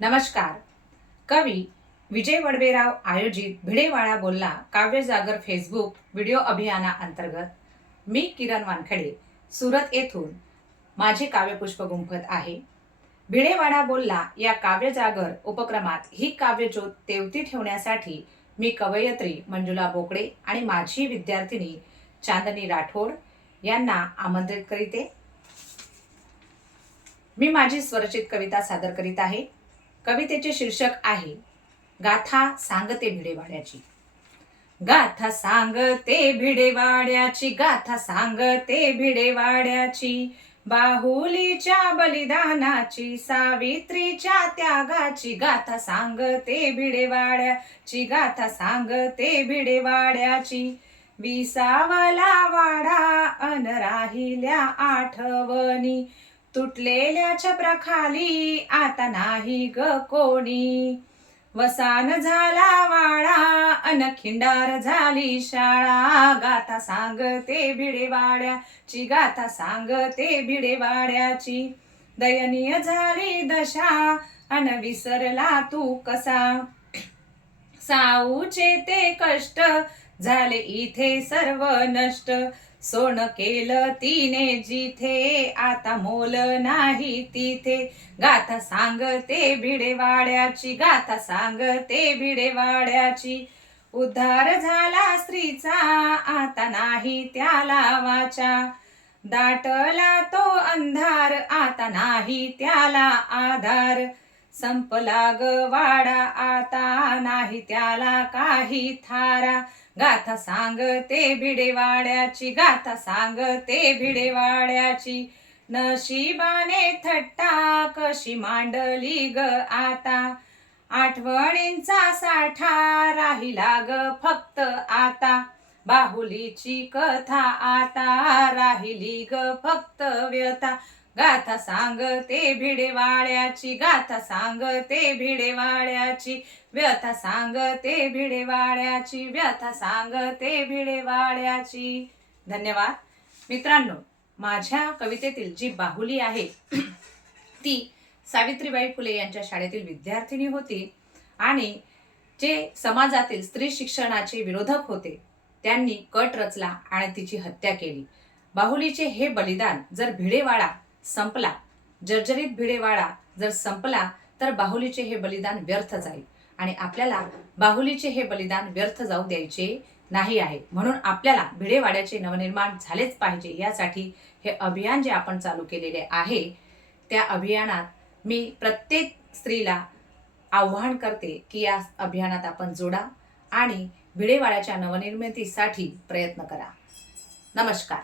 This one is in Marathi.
नमस्कार. कवी विजय वडवेराव आयोजित भिडेवाडा बोलला काव्य जागर फेसबुक व्हिडिओ अभियाना अंतर्गत. मी किरण वानखडे सुरत येथून माझे काव्यपुष्प गुंफत आहे. भिडेवाडा बोलला या काव्य जागर उपक्रमात ही काव्यज्योत तेवती ठेवण्यासाठी मी कवयत्री मंजुला बोकडे आणि माझी विद्यार्थिनी चांदनी राठोड यांना आमंत्रित करीते. मी माझी स्वरचित कविता सादर करीत आहे. कवितेचे शीर्षक आहे गाथा सांगते भिडेवाड्याची. गाथा सांगते भिडेवाड्याची गाथा सांगते भिडेवाड्याची. बाहुलीच्या बलिदानाची सावित्रीच्या त्यागाची गाथा सांगते भिडेवाड्याची गाथा सांगते भिडेवाड्याची. विसावला वाडा अन राहिल्या आठवणी तुटलेल्या छपराखाली आता नाही ग कोणी. वसान झाला वाडा अन खिंडार झाली शाळा. गाथा सांगते भिडेवाड्याची गाथा सांगते भिडेवाड्याची. दयनीय झाली दशा अन विसरला तू कसा. साऊचे ते कष्ट झाले इथे सर्व नष्ट. सोन केलं तिने जिथे आता मोल नाही तिथे. गाथा सांगते भिडेवाड्याची गाथा सांगते भिडेवाड्याची. उद्धार झाला स्त्रीचा आता नाही त्याला वाचा दाटला तो अंधार आता नाही त्याला आधार. संपला ग वाडा आता नाही त्याला काही थारा. गाथा सांगते भिडेवाड्याची गाथा सांगते भिडेवाड्याची. नशिबाने थट्टा कशी मांडली ग आता? आठवणींचा साठा राहिला ग फक्त आता. बाहुलीची कथा आता राहिली ग फक्त व्यथा. गाथा सांगते भिडेवाड्याची गाथा सांगते भिडेवाड्याची व्यथा सांगते भिडेवाड्याची व्यथा सांगते भिडेवाड्याची. धन्यवाद. मित्रांनो माझ्या कवितेतील जी बाहुली आहे ती सावित्रीबाई फुले यांच्या शाळेतील विद्यार्थिनी होती आणि जे समाजातील स्त्री शिक्षणाचे विरोधक होते त्यांनी कट रचला आणि तिची हत्या केली. बाहुलीचे हे बलिदान जर भिडेवाडा संपला. जर्जरित भिडेवाडा जर संपला तर बाहुलीचे हे बलिदान व्यर्थ जाईल आणि आपल्याला बाहुलीचे हे बलिदान व्यर्थ जाऊ द्यायचे नाही आहे. म्हणून आपल्याला भिडेवाड्याचे नवनिर्माण झालेच पाहिजे यासाठी हे अभियान जे आपण चालू केलेले आहे त्या अभियानात मी प्रत्येक स्त्रीला आव्हान करते की या अभियानात आपण जोडा आणि भिडेवाड्याच्या नवनिर्मितीसाठी प्रयत्न करा. नमस्कार.